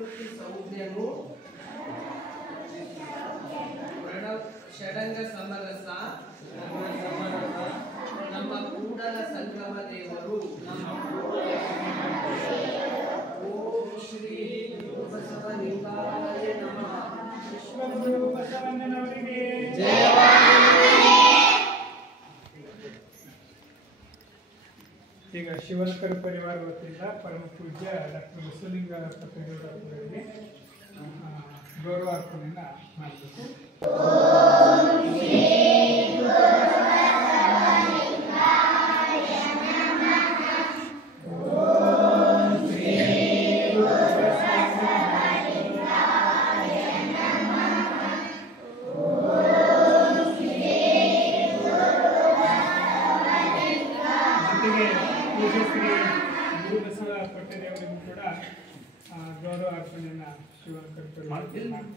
ಪ್ರಕೃತಿ ಸಂಜ್ಞನು ಷಡಂಗ ಸಮರಸ ನಮ್ಮ ಕೂಡಲ ಸಂಗಮ ದೇವರು ಓಂ ಶ್ರೀ ಬಸವಲಿಂಗಾಯ ನಮಃ. ವಿಶ್ವಗುರು ಬಸವಣ್ಣನವರಿಗೆ ಈಗ ಶಿವನಕರ ಪರಿವಾರ ವತಿಯಿಂದ ಪರಮ ಪೂಜ್ಯ ಡಾಕ್ಟರ್ ಬಸವಲಿಂಗ ಅವರಿಗೆ ಗೌರವಾರ್ಪಣೆಯನ್ನು ಮಾಡಬೇಕು. ಪೂಜ್ಯಶ್ರೀ ಗುರು ಬಸವ ಪಟ್ಟದೇವರಿಗೂ ಕೂಡ ಗೌರವ ಅರ್ಪಣೆಯನ್ನು ಶಿವನಕರ ಮಾಡ್ತಿದ್ದಾರೆ.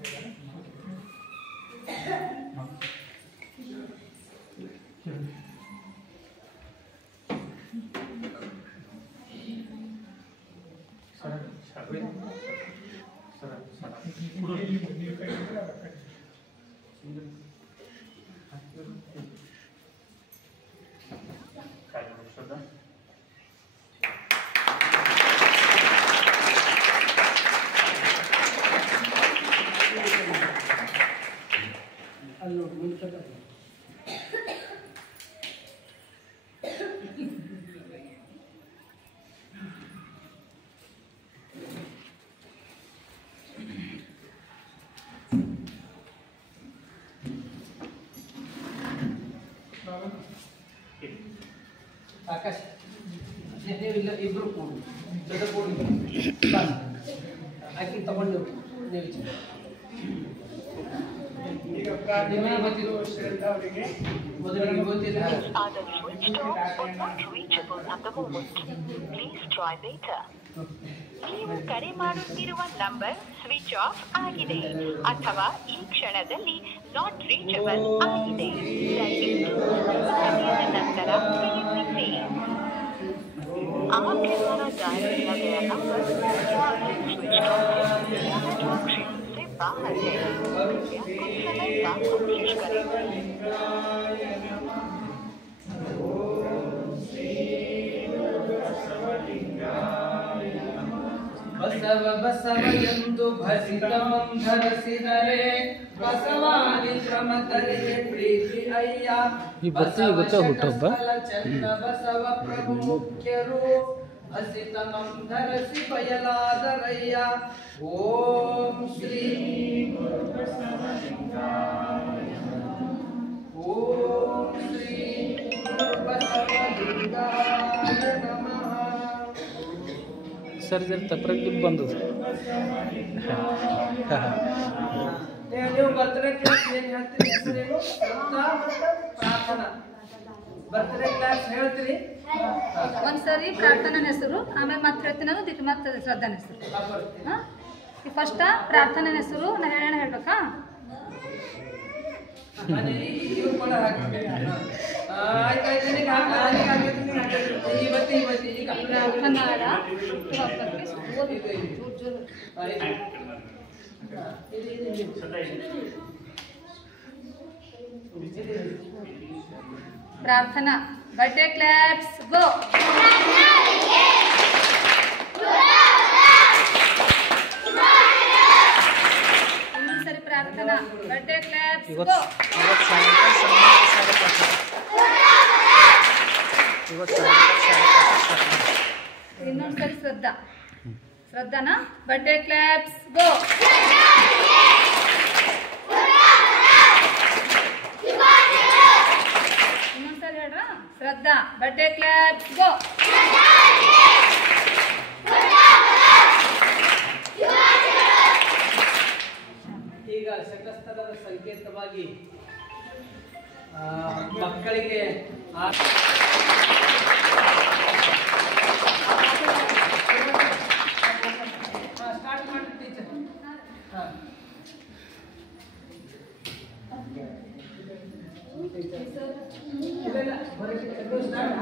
ಆಕಾಶ್ ನೀವಿಲ್ಲ ಇಬ್ರು ಕೂಡಿ ಜೊತೆ ಕೂಡಿ ಆಕಿ ತಗೊಂಡು ನೀವು ಈಗ ಪ್ರಾರ್ಥನೆ ಮತ್ತು ಶ್ರದ್ಧಾ ಅವರಿಗೆ ಮೊದಲಿಗೆ ಗೊತ್ತಿಲ್ಲ. ನೀವು ಕರೆ ಮಾಡುತ್ತಿರುವ ನಂಬರ್ ಸ್ವಿಚ್ ಆಫ್ ಆಗಿದೆ ಅಥವಾ ಈ ಕ್ಷಣದಲ್ಲಿ ನಾಟ್ ರೀಚಬಲ್ ಆಗಿದೆ. ದಯವಿಟ್ಟು ಸಮಯದ ನಂತರ ಪ್ರಯತ್ನಿಸಿ. आपके द्वारा डायल किया गया नंबर स्विच ऑफ है या नेटवर्क क्षेत्र से बाहर है। कृपया कुछ समय बाद कोशिश करें। ಬಸವ ಬಸವ ಎಂದು ಭಸಿತಮಂ ಧರಿಸಿದರೆ ಬಸವಾದಿ ಶ್ರಮದಲ್ಲಿ ಪ್ರೀತಿ ಅಯ್ಯ. ಈ ಬಚ್ಚ ಹುಟ್ಟೊಬ್ಬ ಚನ್ನ ಬಸವ ಪ್ರಭು ಮುಖ್ಯರು ಹಸಿತಮಂ ಧರಿಸಿ ಬಯಲಾದರಯ್ಯ. ಓಂ ಶ್ರೀ ಓಂ ಶ್ರೀ ಬಸವಲಿಂಗಾಯ ನಮಃ. ಸರ್ ಜರ ತಪ್ರಾಗಿ ಬಂದು ನೀವು ಬರ್ತ್ಡೇ ಕ್ಲಾಸ್ ಏನು ಹೇಳ್ತೀರಿ? ಹೆಸರೇನು? ಶ್ರದ್ಧಾ ಮತ್ತು ಪ್ರಾರ್ಥನಾ. ಬರ್ತ್ಡೇ ಕ್ಲಾಸ್ ಹೇಳ್ತೀರಿ? ಒಂದ್ಸರಿ ಪ್ರಾರ್ಥನಾ ಹೆಸರು, ಆಮೇಲೆ ಮತ್ತೆ ಹೇಳ್ತೀನಿ ನಾನು, ಅದಕ್ಕೆ ಮತ್ತೆ ಶ್ರದ್ಧಾನ ಹೆಸರು. ಹಾಂ, ಫಸ್ಟ್ ಪ್ರಾರ್ಥನಾ ಹೆಸರು ನಾ ಹೇಳ್ಬೇಕಾ? ಪ್ರಾರ್ಥನಾ. ಬರ್ಡೇ ಕ್ಲಾಪ್ಸ್ ಗೋ. ಇನ್ನೊಂದ್ಸರಿ ಪ್ರಾರ್ಥನಾ. ಬರ್ಡೇ ಕ್ಲಾಪ್ಸ್ ಗೋ. ಇನ್ನೊಂದ್ಸರಿ ಶ್ರದ್ಧಾ. ಶ್ರದ್ಧಾನಾ. ಬರ್ಡೇ ಕ್ಲಾಪ್ಸ್ ಗೋ. ಇನ್ನೊಂದ್ಸರಿ ಹೇಳ್ರ. ಶ್ರದ್ಧಾ. ಬರ್ಡೇ ಕ್ಲಾಪ್ಸ್ ಗೋ. ಈಗ ಶಂಕಸ್ಥಳದ ಸಂಕೇತವಾಗಿ ಮಕ್ಕಳಿಗೆ ಸ್ಟಾರ್ಟ್ ಮಾಡಿ ಟೀಚರ್. ಇಲ್ಲ ಸ್ಟಾರ್ಟ್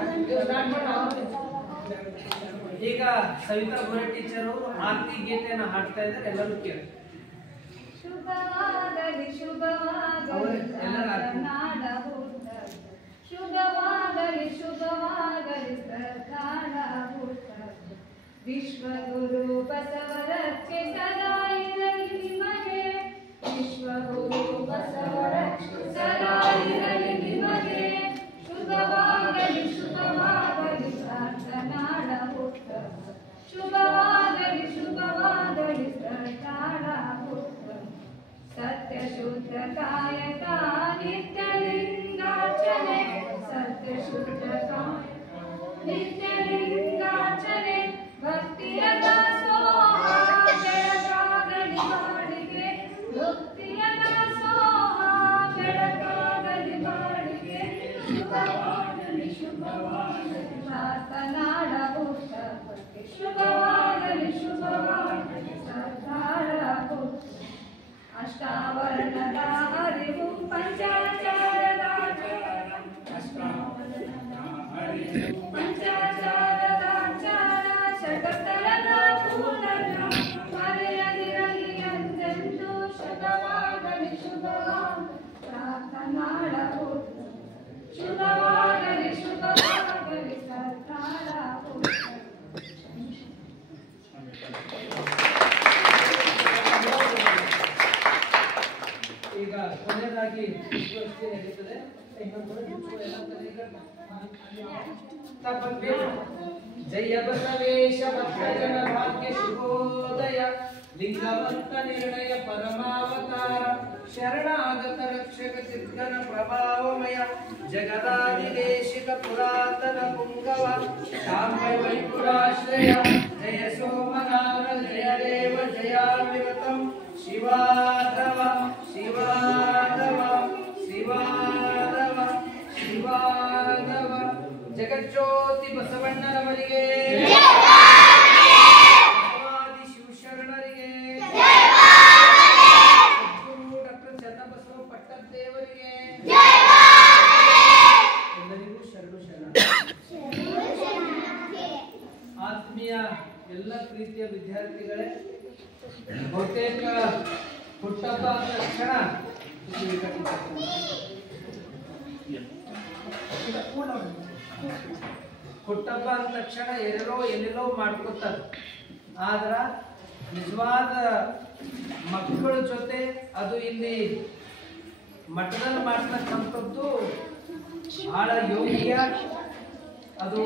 ಮಾಡಿ ಈಗ ಸವಿತಾ ಗೋರೆ ಟೀಚರ್ ಅವರು ಆರತಿ ಗೀತೆಯನ್ನು ಹಾಡ್ತಾ ಇದ್ದಾರೆ, ಎಲ್ಲರೂ ಕೇಳಿ. ಶುಭವಾಗಲಿ ಶುಭವಾಗಲಿ ಕರ್ನಾಡ ಹುಟ್ಟದು, ಶುಭವಾಗಲಿ ಶುಭವಾಗಲಿ ಸರ್ಕಾರ ಹುಟ್ಟದು, ವಿಶ್ವಗುರು ಬಸವರಕ್ಷೆ ಸದಾ ಇರಲಿ ನಿಮಗೆ, ವಿಶ್ವಗುರು ಬಸವರಕ್ಷೆ ಸದಾ ಇರಲಿ ನಿಮಗೆ, ಶುಭವಾಗಲಿ ಶುಭವಾಗಲಿ ಕರ್ನಾಡ ಹುಟ್ಟದು, ಶುಭವಾಗಲಿ ಶುಭವಾಗಲಿ ಸರ್ಕಾರ ಹುಟ್ಟದು, ಸತ್ಯ ಶುದ್ಧ ಕಾಯಕ ನಿತ್ಯ ಲಿಂಗಾರ್ಚನೆ, ಸತ್ಯ ಶುದ್ಧ ಕಾಯಕ ನಿತ್ಯ ಲಿಂಗಾರ್ಚನೆ, ಭಕ್ತಿಯ ದಾಸೋಹ ಬೆಳಗಾಗಲಿ ಬಾಳಿಗೆ, ಭಕ್ತಿಯ ದಾಸೋಹ ಬೆಳಗಾಗಲಿ ಬಾಳಿಗೆ, ಶುಭವಾಗಲಿ ಶುಭವಾಗಲಿ ಕರ್ನಾಡ ಹುಟ್ಟದು, ಶುಭವಾಗಲಿ ಶುಭವಾಗಲಿ ಸರ್ಕಾರ ಹುಟ್ಟದು, ಅಷ್ಟಾವರಣದ ಅರಿವು ಪಂಚಾಚಾರದ ಆಚಾರ, ಅಷ್ಟಾವರಣದ ಅರಿವು ಪಂಚಾಚಾರದ ಆಚಾರ, ಷಟಸ್ಥಲದ ಪೂರ್ಣನ ಮರೆಯದಿರಲಿ ಎಂದೆಂದು, ಶುಭವಾಗಲಿ ಶುಭವಾಗಲಿ ಕರ್ನಾಡ ಹುಟ್ಟದು, ಶುಭವಾಗಲಿ ಶುಭವಾಗಲಿ ಸರ್ಕಾರ ಹುಟ್ಟದು. ಈಗ ಕೊನೆಯದಾಗಿ ನಡೀತದೆ. ಜಯ ಬಸವೇಶ ಭಕ್ತಜನ ಭಾಗ್ಯ ಶುಭೋದಯ, ಲಿಂಗವಂತ ನಿರ್ಣಯ ಪರಮಾವತಾರ, ಶರಣಾಗತ ರಕ್ಷಕ ಸಿದ್ಧನ ಪ್ರಭಾವಮಯ, ಜಗದಾದಿದೇಶಿಕ ಪುರಾತನ ಪುಂಗವ, ಶಾಂಭಯ ವೈಪುರಾಶ್ರಯ, ಜಯ ಸೋಮನಾಥ ಜಯ ದೇವ ಜಯಾವಿರತಂ, ಶಿವಾಧವ ಶಿವಾಧವ ಶಿವಾಧವ ಶಿವಾಧವ, ಜಗಜ್ಯೋತಿ ಬಸವಣ್ಣನವರಿಗೆ, ಬಸವಾದಿ ಶಿವಶರಣರಿಗೆ, ಸದ್ಗುರು ಡಾಕ್ಟರ್ ಚನ್ನಬಸವ ಪಟ್ಟದೇವರಿಗೆ, ಎಲ್ಲರಿಗೂ ಶರಣು ಶರಣ. ಆತ್ಮೀಯ ಎಲ್ಲ ಪ್ರೀತಿಯ ವಿದ್ಯಾರ್ಥಿಗಳೇ, ಬಹುತೇಕ ಹುಟ್ಟಹಬ್ಬ ಅಂದ ತಕ್ಷಣ ಹುಟ್ಟಹಬ್ಬ ಅಂದ ತಕ್ಷಣ ಎಲ್ಲೆಲ್ಲೋ ಮಾಡ್ಕೋತಾರೆ. ಆದ್ರ ನಿಜವಾದ ಮಕ್ಕಳ ಜೊತೆ ಅದು ಇಲ್ಲಿ ಮಠದಲ್ಲಿ ಮಾಡ್ತಕ್ಕಂಥದ್ದು ಬಹಳ ಯೋಗ್ಯ, ಅದು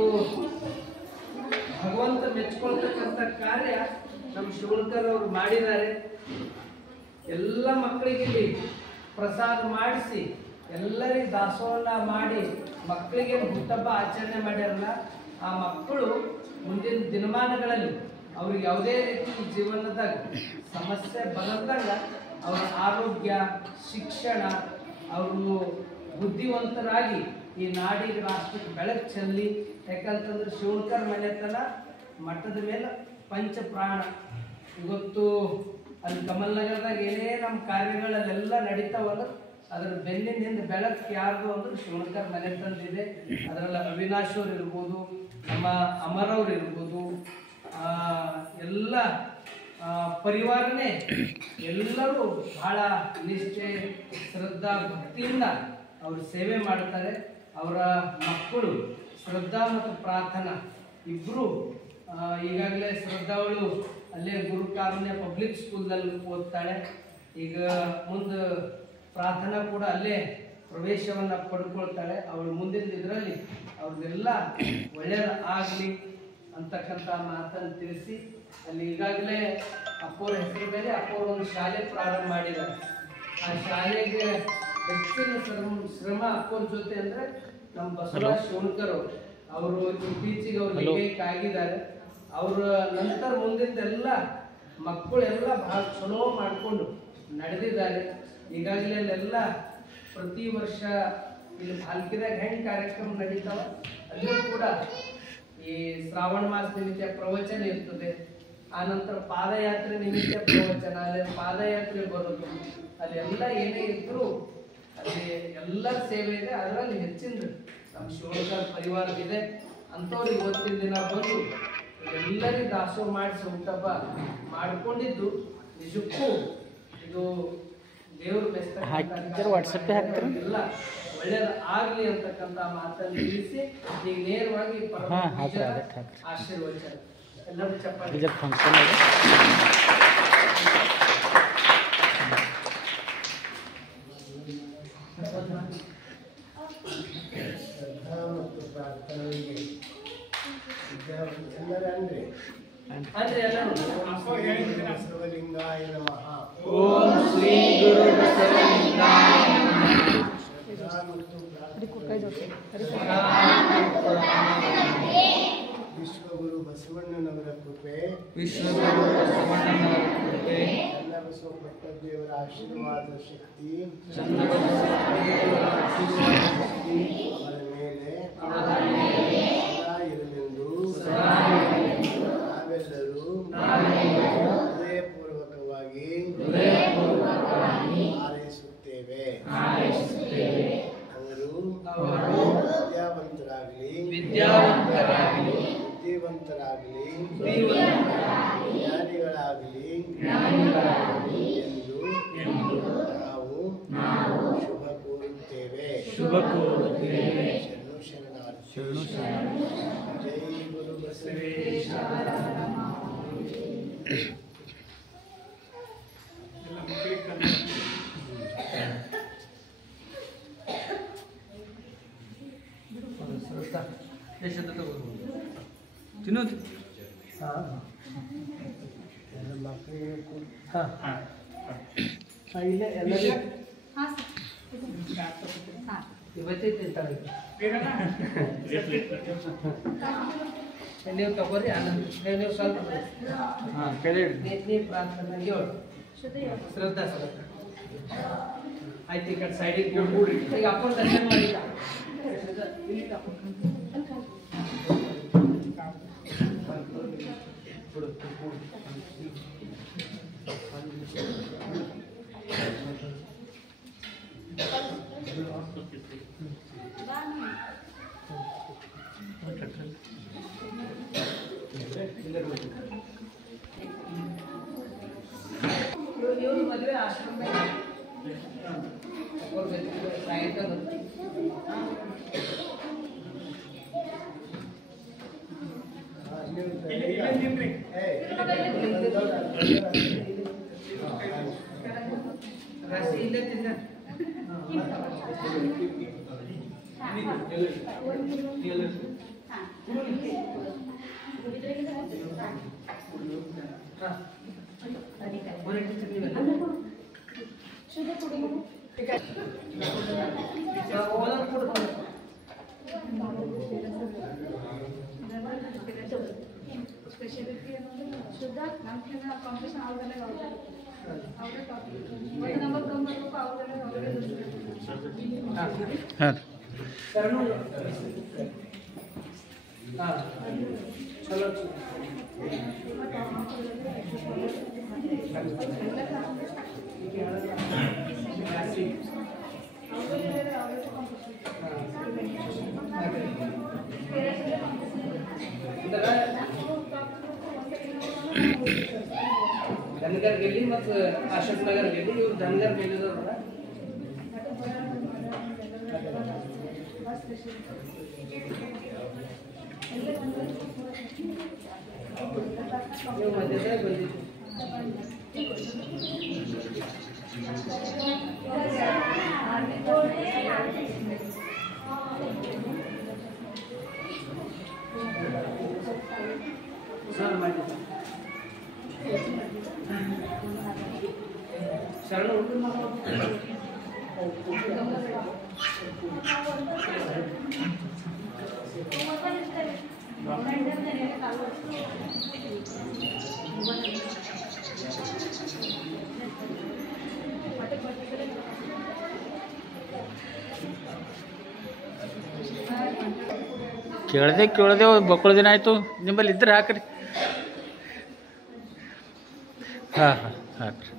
ಭಗವಂತ ಮೆಚ್ಕೊಳ್ತಕ್ಕಂಥ ಕಾರ್ಯ ನಮ್ಮ ಶಿವಣ್ಕರ್ ಅವರು ಮಾಡಿದ್ದಾರೆ. ಎಲ್ಲ ಮಕ್ಕಳಿಗೆ ಇಲ್ಲಿ ಪ್ರಸಾದ ಮಾಡಿಸಿ ಎಲ್ಲರಿಗೂ ದಾಸೋಹ ಮಾಡಿ ಮಕ್ಕಳಿಗೆ ಹುಟ್ಟಹಬ್ಬ ಆಚರಣೆ ಮಾಡ್ಯಾರಲ್ಲ, ಆ ಮಕ್ಕಳು ಮುಂದಿನ ದಿನಮಾನಗಳಲ್ಲಿ ಅವ್ರಿಗೆ ಯಾವುದೇ ರೀತಿ ಜೀವನದಾಗ ಸಮಸ್ಯೆ ಬರದಾಗ ಅವರ ಆರೋಗ್ಯ, ಶಿಕ್ಷಣ, ಅವರು ಬುದ್ಧಿವಂತರಾಗಿ ಈ ನಾಡಿಗೆ ರಾಷ್ಟ್ರಕ್ಕೆ ಬೆಳಕು ಚೆಲ್ಲಿ. ಯಾಕಂತಂದ್ರೆ ಶಿವಣ್ಕರ್ ಮನೆತನ ಮಠದ ಮೇಲೆ ಪಂಚಪ್ರಾಣ. ಇವತ್ತು ಅಲ್ಲಿ ಕಮಲ್ನಗರದಾಗ ಏನೇ ನಮ್ಮ ಕಾರ್ಯಗಳಲ್ಲೆಲ್ಲ ನಡೀತಾವಲ್ಲ, ಅದರ ಬೆನ್ನಿನಿಂದ ಬೆಳಕು ಯಾರ್ದು ಅಂದ್ರೆ ಶಿವಣ್ಕರ್ ಮನೆತನದಿದೆ. ಅದರಲ್ಲಿ ಅವಿನಾಶ್ ಅವ್ರು ಇರ್ಬೋದು, ನಮ್ಮ ಅಮರವ್ರು ಇರ್ಬೋದು, ಎಲ್ಲ ಪರಿವಾರನೇ ಎಲ್ಲರೂ ಬಹಳ ನಿಷ್ಠೆ, ಶ್ರದ್ಧಾ, ಭಕ್ತಿಯಿಂದ ಅವರು ಸೇವೆ ಮಾಡ್ತಾರೆ. ಅವರ ಮಕ್ಕಳು ಶ್ರದ್ಧಾ ಮತ್ತು ಪ್ರಾರ್ಥನಾ ಇಬ್ಬರು ಈಗಾಗಲೇ ಶ್ರದ್ಧಾವಳು ಅಲ್ಲೇ ಗುರು ಕಾರುಣ್ಯ ಪಬ್ಲಿಕ್ ಸ್ಕೂಲ್ದಲ್ಲಿ ಓದ್ತಾಳೆ. ಈಗ ಮುಂದೆ ಪ್ರಾರ್ಥನಾ ಕೂಡ ಅಲ್ಲೇ ಪ್ರವೇಶವನ್ನು ಪಡ್ಕೊಳ್ತಾಳೆ. ಅವಳು ಮುಂದಿನ ಇದರಲ್ಲಿ ಅವ್ರಿಗೆಲ್ಲ ಒಳ್ಳೆಯದು ಆಗಲಿ ಅಂತಕ್ಕಂಥ ಮಾತನ್ನು ತಿಳಿಸಿ, ಅಲ್ಲಿ ಈಗಾಗಲೇ ಅಪ್ಪೋರ ಹೆಸರು ಮೇಲೆ ಅಪ್ಪೋರು ಒಂದು ಶಾಲೆ ಪ್ರಾರಂಭ ಮಾಡಿದ್ದಾರೆ. ಆ ಶಾಲೆಗೆ ಹೆಚ್ಚಿನ ಶ್ರಮ ಅಪ್ಪೋರ ಜೊತೆ ಅಂದರೆ ನಮ್ಮ ಬಸವರಾಜ್ ಶಿವಣ್ಕರ್ ಅವರು ಇತ್ತೀಚೆಗೆ ಅವ್ರು ಆಗಿದ್ದಾರೆ. ಅವರ ನಂತರ ಮುಂದಿದ್ದೆಲ್ಲ ಮಕ್ಕಳೆಲ್ಲ ಬಹಳ ಚಲೋ ಮಾಡಿಕೊಂಡು ನಡೆದಿದ್ದಾರೆ. ಈಗಾಗಲೇ ಅಲ್ಲೆಲ್ಲ ಪ್ರತಿ ವರ್ಷ ಇಲ್ಲಿ ಭಾಲ್ಕಿದಾಗ ಹೆಂಗೆ ಕಾರ್ಯಕ್ರಮ ನಡೀತಾವ, ಅಲ್ಲೂ ಕೂಡ ಈ ಶ್ರಾವಣ ಮಾಸ ನಿಮಿತ್ತ ಪ್ರವಚನ ಇರ್ತದೆ. ಆನಂತರ ಪಾದಯಾತ್ರೆ ನಿಮಿತ್ತ ಪ್ರವಚನ, ಅಲ್ಲಿ ಪಾದಯಾತ್ರೆ ಬರೋದು, ಅಲ್ಲಿ ಎಲ್ಲ ಏನೇ ಇದ್ರು ಅಲ್ಲಿ ಎಲ್ಲರ ಸೇವೆ ಇದೆ. ಅದರಲ್ಲಿ ಹೆಚ್ಚಿನ ನಮ್ಮ ಶಿವಣ್ಕರ್ ಪರಿವಾರವಿದೆ. ಅಂಥವ್ರು ಇವತ್ತಿನ ದಿನ ಬಂದು ಎಲ್ಲರಿಗೂ ದಾಸೋಹ ಮಾಡಿಸಿ ಊಟಪ್ಪ ಮಾಡ್ಕೊಂಡಿದ್ದು ನಿಜಕ್ಕೂ ಇದು ದೇವರು ಹಾಕಿದ್ರೆ ವಾಟ್ಸಪ್ಗೆ ಹಾಕ್ತೀರಾ? ಎಲ್ಲ ಒಳ್ಳೇದು ಆಗ್ಲಿ ಅಂತಕ್ಕಂಥ ಮಾತನ್ನು ತಿಳಿಸಿ ಈಗ ನೇರವಾಗಿ ಪರಮ ಹಾಂ, ಪೂಜ್ಯರ ಹಾಕ್ರಿ, ಹಾಕ್ರಿ. ಆಶೀರ್ವಚನ ಎಲ್ಲರೂ ಚಪ್ಪಾಳೆ. ಇದು ಫಂಕ್ಷನ್ ಇದೆ. ಅಂದ್ರೆ ಎಲ್ಲರೂ ಬಸವಲಿಂಗಾಯ ನಮಃ. ಓಂ ಶ್ರೀ ಗುರು ಬಸವಲಿಂಗಾಯ ವಿಶ್ವಗುರು ಬಸವಣ್ಣನವರ ಕೃಪೆ, ವಿಶ್ವಗುರು ಬಸವಣ್ಣನವರ ಕೃಪೆ, ಚನ್ನಬಸವ ಪಟ್ಟದೇವರ ಆಶೀರ್ವಾದ ಶಕ್ತಿ ಅವರ ಮೇಲೆ ಸದಾ ಇರಲೆಂದು ಹೃದಯಪೂರ್ವಕವಾಗಿ ಹಾರೈಸುತ್ತೇವೆ. ಅವರು ವಿದ್ಯಾವಂತರಾಗಲಿ, ಬುದ್ಧಿವಂತರಾಗಲಿ, ಜ್ಞಾನಿಗಳಾಗಲಿ ಎಂದು ನಾವು ಶುಭ ಕೋರುತ್ತೇವೆ. ಶರಣು ಶರಣಾರ್ಥಿ. ಜೈ ಗುರು ಬಸವೇಶ. ತಿನ್ನೋದು ಇಲ್ಲೇ ಎಲ್ಲರಿಗೂ ಹಾಂ ಹಾಂ ಇವತ್ತೇ ತಿಂತಾರೆ. ನೀವು ತಗೋರಿ ಆನಂದ್ ನೀವು ಸ್ವಲ್ಪ ಹಾಂ ಕೇಳಿ ನೀ ಪ್ರಾರ್ಥನೆ ಹೇಳು ಶ್ರದ್ಧಾ ಆಯ್ತು. ಈ ಕಡೆ ಸೈಡಿಗೆ ಈಗ ಅಪ್ಪನ ದರ್ಶನ ಮಾಡಿಲ್ಲ. ಇವ್ರ ಮದುವೆ ಆಶ್ರಮ ಸಾಯಂಕಾಲ ರಾಶಿ ಇಲ್ಲೇ ತಿನ್ನ ಶುದ್ಧ ನಮ್ಗಿಂತ ಕಾಂಪಿಟೇಷನ್ ಅವ್ರದಲ್ಲೇ ಅವ್ರೇ ಒಂದು ನಂಬರ್ ಕಮ್ಮಿ ಮಾಡಬೇಕು ಅವ್ರದಲ್ಲೇ ಹಾಂ ಶರಣು ಹಾಂ ಚಲೋ ಧನ್ಗರ್ ಗೆಲ್ಲಿ ಮತ್ತು ಅಶೋಕ್ ನಗರ್ ಗೆಲ್ಲಿ ಇವ್ರು ಧನ್ಗರ್ ಗೆಲ್ಲಿದವ್ರ ನೀವು ಮಧ್ಯದಾಗ ಬಂದಿದ್ದು ಸರ್ ಮಾಡಿದ್ದ ಶರಣ ಕೇಳದೆ ಬಕ್ಕಳ ದಿನ ಆಯಿತು ನಿಮ್ಮಲ್ಲಿ ಇದ್ರೆ ಹಾಕ್ರಿ. ಹಾಂ ಹಾಂ ಹಾಕ್ರಿ.